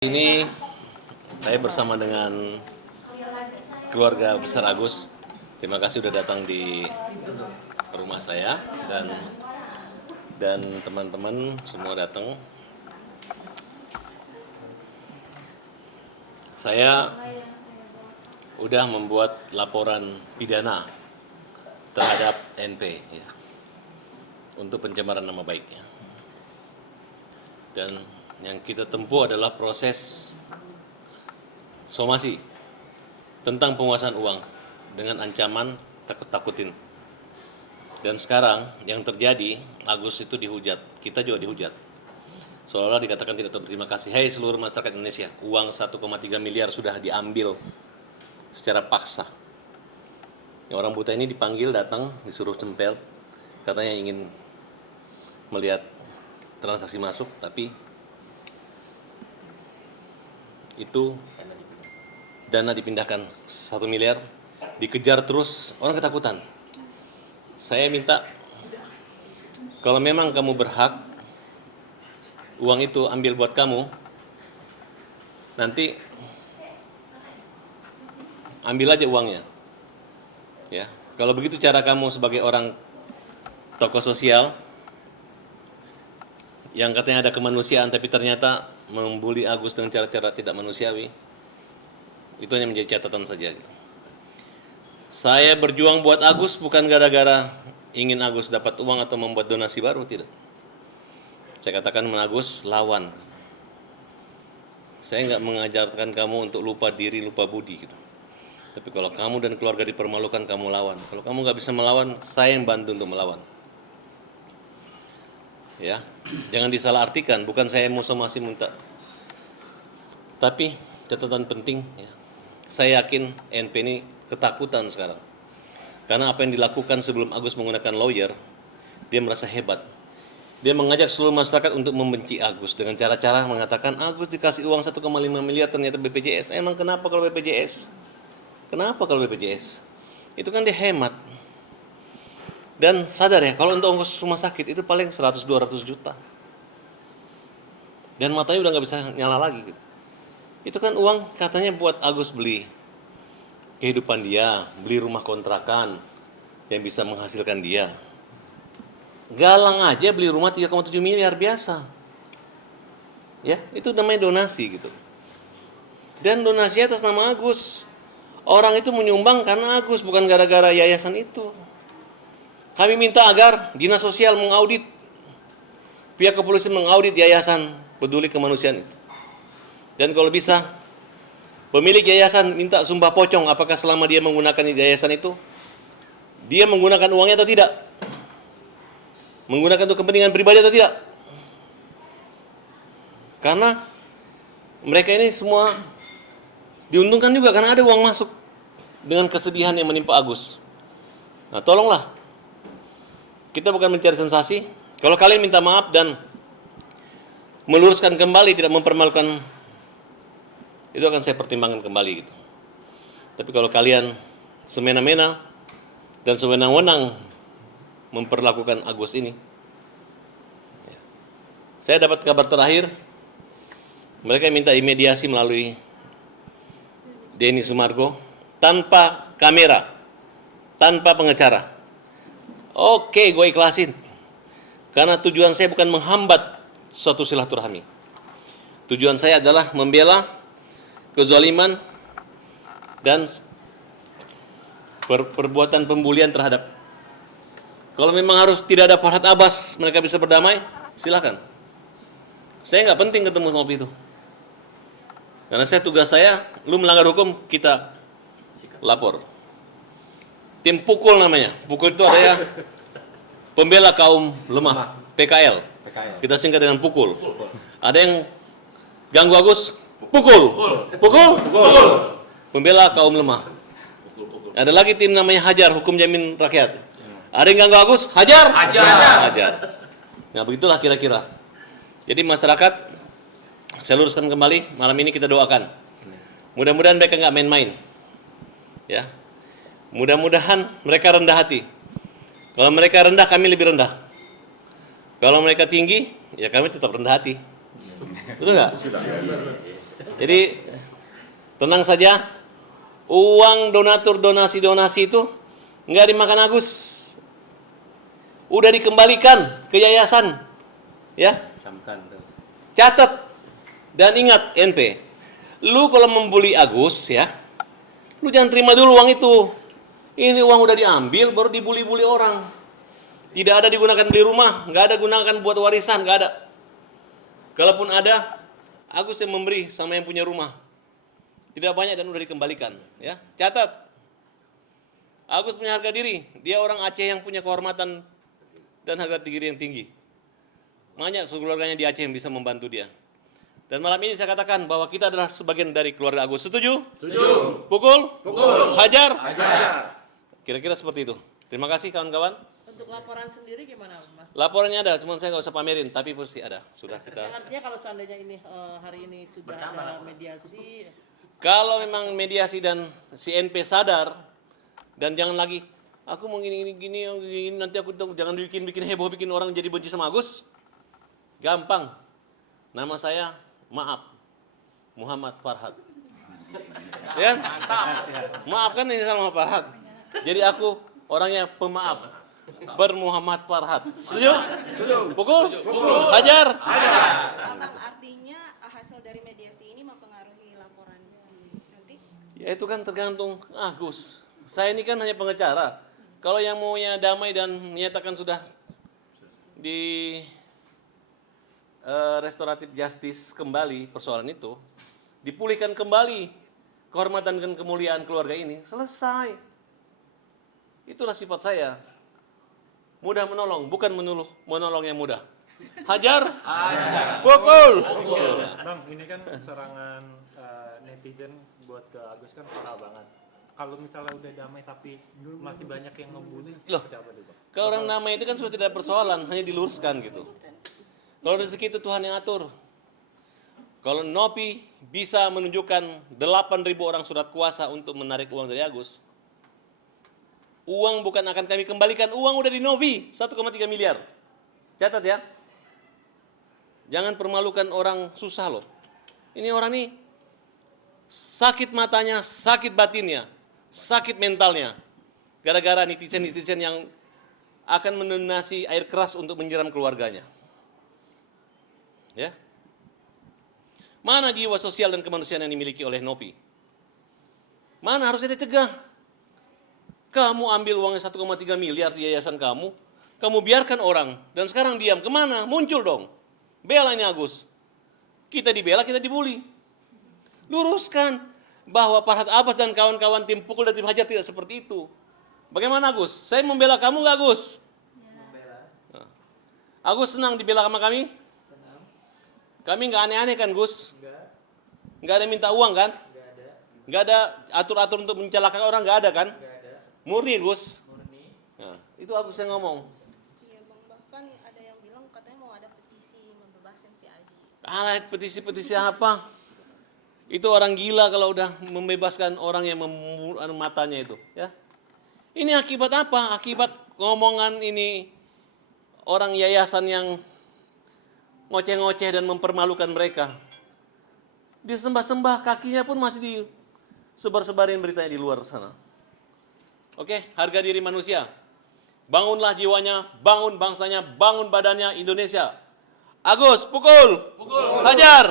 Ini saya bersama dengan keluarga besar Agus. Terima kasih sudah datang di rumah saya dan teman-teman semua datang. Saya udah membuat laporan pidana terhadap NP ya, untuk pencemaran nama baiknya. Dan yang kita tempuh adalah proses somasi tentang penguasaan uang dengan ancaman takut-takutin. Dan sekarang yang terjadi, Agus itu dihujat, kita juga dihujat. Seolah-olah dikatakan tidak berterima kasih. Hai seluruh masyarakat Indonesia, uang 1,3 miliar sudah diambil secara paksa. Yang orang buta ini dipanggil, datang, disuruh cempel, katanya ingin melihat transaksi masuk, tapi itu dana dipindahkan 1 miliar, dikejar terus, orang ketakutan. Saya minta, kalau memang kamu berhak, uang itu ambil buat kamu, nanti ambil aja uangnya. Ya, kalau begitu cara kamu sebagai orang tokoh sosial, yang katanya ada kemanusiaan tapi ternyata membuli Agus dengan cara-cara tidak manusiawi, itu hanya menjadi catatan saja. Saya berjuang buat Agus bukan gara-gara ingin Agus dapat uang atau membuat donasi baru, tidak. Saya katakan Agus, lawan. Saya nggak mengajarkan kamu untuk lupa diri, lupa budi gitu. Tapi kalau kamu dan keluarga dipermalukan, kamu lawan. Kalau kamu nggak bisa melawan, saya yang bantu untuk melawan. Ya, jangan disalahartikan, bukan saya mau somasi minta. Tapi catatan penting, ya, saya yakin NP ini ketakutan sekarang. Karena apa yang dilakukan sebelum Agus menggunakan lawyer, dia merasa hebat. Dia mengajak seluruh masyarakat untuk membenci Agus dengan cara-cara mengatakan Agus dikasih uang 1,5 miliar ternyata BPJS. Emang kenapa kalau BPJS? Kenapa kalau BPJS? Itu kan dia hemat. Dan sadar ya, kalau untuk ongkos rumah sakit itu paling 100-200 juta. Dan matanya udah nggak bisa nyala lagi gitu. Itu kan uang katanya buat Agus beli kehidupan dia, beli rumah kontrakan yang bisa menghasilkan dia. Galang aja beli rumah 3,7 miliar biasa. Ya, itu namanya donasi gitu. Dan donasi atas nama Agus. Orang itu menyumbang karena Agus, bukan gara-gara yayasan itu. Kami minta agar Dinas Sosial mengaudit, pihak kepolisian mengaudit yayasan peduli kemanusiaan itu. Dan kalau bisa, pemilik yayasan minta sumpah pocong apakah selama dia menggunakan yayasan itu, dia menggunakan uangnya atau tidak. Menggunakan untuk kepentingan pribadi atau tidak. Karena mereka ini semua diuntungkan juga karena ada uang masuk dengan kesedihan yang menimpa Agus. Nah, tolonglah. Kita bukan mencari sensasi. Kalau kalian minta maaf dan meluruskan kembali, tidak mempermalukan, itu akan saya pertimbangkan kembali gitu. Tapi kalau kalian semena-mena dan sewenang-wenang memperlakukan Agus ini, ya. Saya dapat kabar terakhir, mereka minta imediasi melalui Denny Sumargo, tanpa kamera, tanpa pengacara. Oke, gue ikhlasin. Karena tujuan saya bukan menghambat suatu silaturahmi. Tujuan saya adalah membela kezaliman dan perbuatan pembulian terhadap. Kalau memang harus tidak ada Farhad Abbas, mereka bisa berdamai, silakan. Saya nggak penting ketemu sama itu. Karena tugas saya, lu melanggar hukum, kita lapor. Tim Pukul namanya. Pukul itu ada ya pembela kaum lemah, PKL. Kita singkat dengan Pukul. Ada yang ganggu Agus, pukul. Pembela kaum lemah. Ada lagi tim namanya Hajar, Hukum Jamin Rakyat. Ada yang ganggu Agus, hajar. Nah, begitulah kira-kira. Jadi masyarakat, saya luruskan kembali, malam ini kita doakan. Mudah-mudahan mereka nggak main-main. Ya. Mudah-mudahan mereka rendah hati. Kalau mereka rendah, kami lebih rendah. Kalau mereka tinggi, ya kami tetap rendah hati. Betul nggak? Jadi tenang saja, uang donatur donasi itu nggak dimakan Agus, udah dikembalikan ke yayasan, ya. Catat dan ingat NP, lu kalau membuli Agus ya, lu jangan terima dulu uang itu. Ini uang udah diambil baru dibuli-buli orang. Tidak ada digunakan beli rumah, nggak ada gunakan buat warisan, nggak ada. Kalaupun ada, Agus yang memberi sama yang punya rumah. Tidak banyak dan udah dikembalikan, ya. Catat. Agus punya harga diri, dia orang Aceh yang punya kehormatan dan harga diri yang tinggi. Banyak keluarganya di Aceh yang bisa membantu dia. Dan malam ini saya katakan bahwa kita adalah sebagian dari keluarga Agus. Setuju? Setuju. Pukul? Pukul. Hajar? Hajar. Kira-kira seperti itu. Terima kasih kawan-kawan. Untuk laporan sendiri gimana, Mas? Laporannya ada, cuma saya nggak usah pamerin, tapi pasti ada. Sudah kita. Artinya kalau seandainya ini hari ini sudah ada mediasi. Kalau memang mediasi dan si NP sadar dan jangan lagi aku mau gini nanti aku jangan bikin heboh, bikin orang jadi benci sama Agus. Gampang. Nama saya maaf Muhammad Farhad. Ya? Maaf kan ini sama Farhad. Jadi aku orangnya pemaaf. Muhammad Farhad. Setuju? Pukul? Hajar? Artinya hasil dari mediasi ini mempengaruhi laporan nanti? Ya itu kan tergantung Agus. Saya ini kan hanya pengacara. Kalau yang maunya damai dan menyatakan sudah di restoratif justice kembali persoalan itu, dipulihkan kembali kehormatan dan kemuliaan keluarga ini, selesai. Itulah sifat saya. Mudah menolong, bukan menolong yang mudah. Hajar, pukul. Bang, ini kan serangan netizen buat ke Agus kan parah banget. Kalau misalnya udah damai tapi masih banyak yang ngebully, seperti apa tuh, Bang? Kalau orang damai itu kan sudah tidak persoalan, hanya diluruskan gitu. Kalau rezeki itu Tuhan yang atur. Kalau Nopi bisa menunjukkan 8.000 orang surat kuasa untuk menarik uang dari Agus, uang bukan akan kami kembalikan, uang udah di Novi 1,3 miliar. Catat ya. Jangan permalukan orang susah loh. Ini orang nih sakit matanya, sakit batinnya, sakit mentalnya. Gara-gara netizen-netizen yang akan mendonasi air keras untuk menyiram keluarganya. Ya. Mana jiwa sosial dan kemanusiaan yang dimiliki oleh Nopi? Mana harusnya dicegah? Kamu ambil uangnya 1,3 miliar di yayasan kamu biarkan orang, dan sekarang diam, kemana? Muncul dong. Bela ini Agus. Kita dibela, kita dibully. Luruskan bahwa Farhad Abbas dan kawan-kawan tim pukul dan tim hajar tidak seperti itu. Bagaimana Agus? Saya membela kamu nggak Agus? Membela. Agus senang dibela sama kami? Senang. Kami nggak aneh-aneh kan Gus? Nggak ada minta uang kan? Nggak ada atur-atur untuk mencelakakan orang, nggak ada kan? Murni Gus. Murni. Nah, itu Agus yang ngomong. Iya Bang, bahkan ada yang bilang katanya mau ada petisi membebaskan si Aji. Alah, petisi apa? Itu orang gila kalau udah membebaskan orang yang matanya itu, ya. Ini akibat apa? Akibat ngomongan ini orang yayasan yang ngoceh-ngoceh dan mempermalukan mereka. Disembah-sembah, kakinya pun masih disebar-sebarin beritanya di luar sana. Oke, harga diri manusia. Bangunlah jiwanya, bangun bangsanya, bangun badannya Indonesia. Agus, pukul. Hajar.